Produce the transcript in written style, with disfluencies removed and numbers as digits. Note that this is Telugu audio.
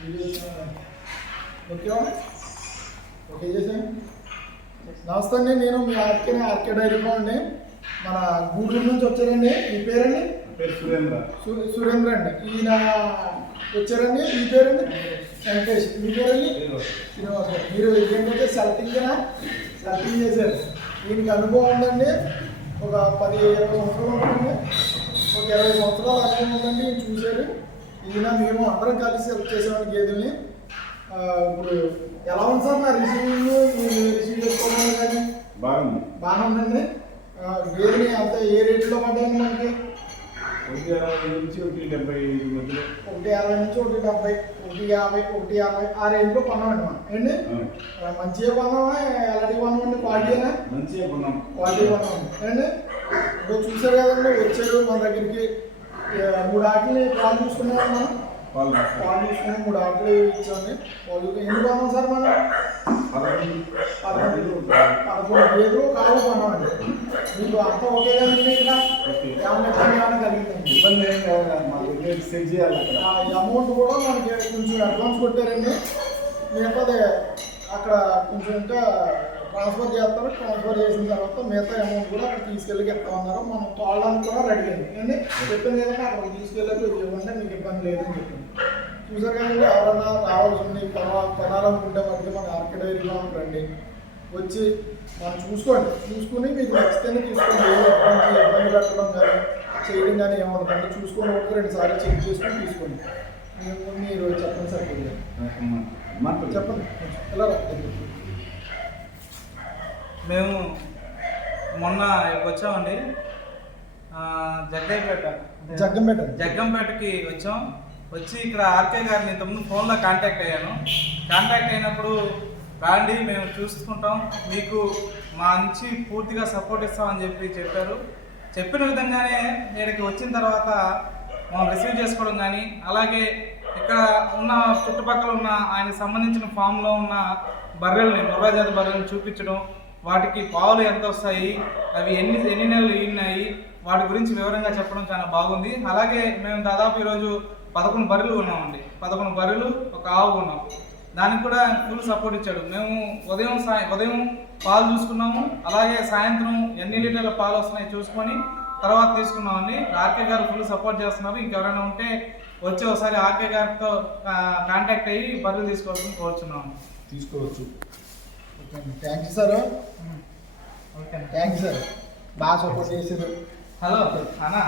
ఓకే ఓకే చేసాను. నమస్తే అండి, నేను మీ ఆర్కే డైరీ అండి. మన గూడూరు నుంచి వచ్చారండి. మీ పేరండి? సురేంద్ర అండి. ఈయన వచ్చారండి. మీ పేరండి? వెంకటేష్. మీ పేరండి? శ్రీనివాస్ గారు. మీరు ఏంటంటే సెలెక్టింగ్ చేశారు. ఈయనకి అనుభవం ఉందండి. ఒక 10-20 సంవత్సరాలు ఉంటుంది. ఒక 20 సంవత్సరాలు అనుభవం ఉందండి. ఈయన చూశారు. ఈయన మేము అందరం కలిసి సెలెక్ట్ చేసామని గేదెల్ని. ఇప్పుడు ఎలా ఉంది సార్ నా రిసీవ్ చేసుకోవడం కానీ? బాగానే ఉందండి. గేదెని అంత ఏ రేట్లో పడ్డాయండి మనకి? 160 నుంచి 175 మధ్యలో. 160 నుంచి 170, 150, 150 ఆ రేంజ్లో కొన్నామండి మనం. ఏంటి మంచిగా కొన్నామా? ఎలాంటి కొన్నామండి? క్వాలిటీనా? మంచిగా కొన్నాం. క్వాలిటీ కొన్నామండి. ఏంటి ఇప్పుడు చూసారు కదండి, వచ్చారు మన దగ్గరికి. 3 ఆటలు పాలు చూసుకున్నాం మనం. పాలు చూసుకుని 3 ఆటలు ఇచ్చామండి. పాలు ఎన్ని కొన్నాం సార్ మనం? 11 గేదెలు కాళ్ళు కొన్నామండి. మీకు అంతా ఓకే కదండి? ఇక్కడ ఏమన్నా కలిగిందండి? ఇబ్బంది ఏం కాదు. మాకు సెట్ చేయాలి. అమౌంట్ కూడా మనకి కొంచెం అడ్వాన్స్ కొట్టారండి. మిగతాది అక్కడ కొంచెం ఇంకా ట్రాన్స్ఫర్ చేస్తారు. ట్రాన్స్ఫర్ చేసిన తర్వాత మిగతా అమౌంట్ కూడా అక్కడ తీసుకెళ్ళి ఇస్తామన్నారు. మనం తోడడానికి కూడా రెడీ అయింది. చెప్పింది కదండి, అక్కడ తీసుకెళ్ళి ఇవ్వండి, మీకు ఇబ్బంది లేదని చెప్పింది. చూసారు కదండి, ఎవరన్నా రావాల్సి ఉంది కొనాలనుకుంటే మనకి మన ఆర్కే డైరీ ఫామ్ రండి. వచ్చి మనం చూసుకుని మీకు నచ్చితేనే తీసుకోండి. ఇబ్బంది పెట్టడం కానీ చేయడం కానీ ఏమవుతుందండి, చూసుకొని ఒకటి 2 సార్లు చెక్ చేసుకొని తీసుకోండి. మీరు చెప్పండి సార్. చెప్పండి. ఎలా మేము మొన్న వచ్చామండి. జగ్గంపేటకి వచ్చాం. వచ్చి ఇక్కడ ఆర్కే గారిని ఇంతకుముందు ఫోన్లో కాంటాక్ట్ అయ్యాను. కాంటాక్ట్ అయినప్పుడు రాండి, మేము చూసుకుంటాం, మీకు మా నుంచి పూర్తిగా సపోర్ట్ ఇస్తామని చెప్పారు. చెప్పిన విధంగానే ఇక్కడికి వచ్చిన తర్వాత మనం రిసీవ్ చేసుకోవడం కానీ, అలాగే ఇక్కడ ఉన్న చుట్టుపక్కల ఉన్న ఆయనకు సంబంధించిన ఫామ్లో ఉన్న బర్రెల్ని, ముర్రాజాతి బర్రెల్ని చూపించడం, వాటికి పాలు ఎంత వస్తాయి, అవి ఎన్ని నెలలు ఈనాయి, వాటి గురించి వివరంగా చెప్పడం చాలా బాగుంది. అలాగే మేము దాదాపు ఈరోజు 11 బర్రెలు ఉన్నామండి. 11 బర్రెలు, ఒక ఆవు ఉన్నాం. దానికి కూడా ఫుల్ సపోర్ట్ ఇచ్చాడు. మేము ఉదయం పాలు చూసుకున్నాము. అలాగే సాయంత్రం ఎన్ని లీటర్ల పాలు వస్తున్నాయి చూసుకొని తర్వాత తీసుకున్నామండి. ఆర్కే గారు ఫుల్ సపోర్ట్ చేస్తున్నారు. ఇంకెవరైనా ఉంటే వచ్చి ఒకసారి ఆర్కే గారితో కాంటాక్ట్ అయ్యి బర్రెలు తీసుకోవాల్సింది కోరుచున్నాము. తీసుకోవచ్చు. Thank you sir. Okay, thank you sir. బాగా సపోర్ట్ చేశారు. హలో అన్నా.